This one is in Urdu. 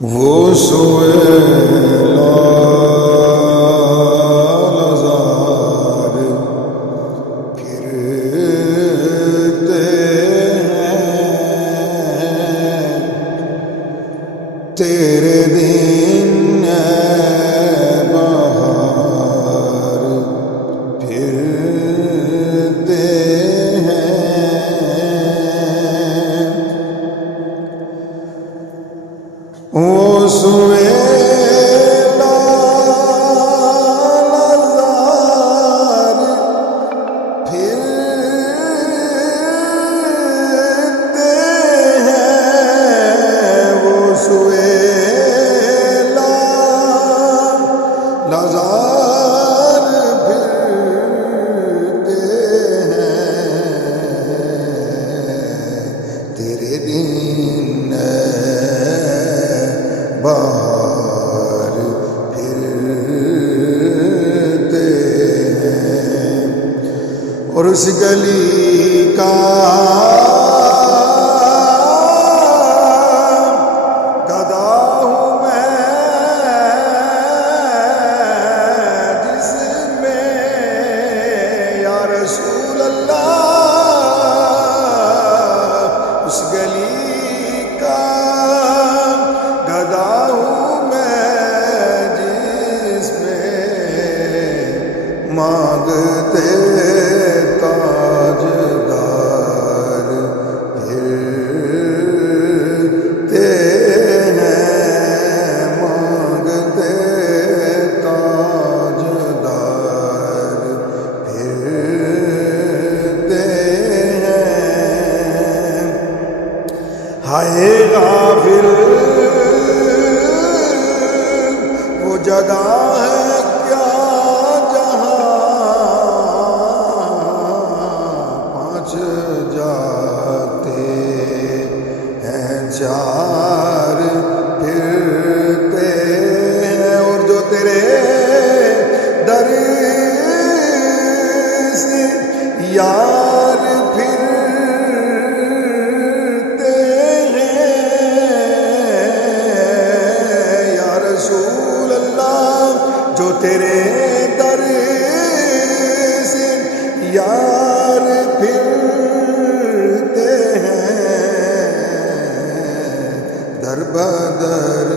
وہ سویلا لزار پھرتے ہیں تیرے دن بہار پھرتے ہیں وہ سویلا لزار پھرتے ہیں وہ سویلا لزار پھرتے ہیں تیرے دن بہار پھرتے ہیں اور اس گلی کا گدھا ہوں میں جس میں یا رسول اللہ اس گلی کا گدھا ہوں میں جس میں مانگتے تاجدار پھرتے ہیں مانگتے تاجدار پھرتے ہیں ہائے غافل وہ جگہ ہے کیا جہاں پانچ جاتے ہیں چار پھرتے ہیں اور جو تیرے در سے یار پھرتے جو تیرے در سے یار پھرتے ہیں در بدر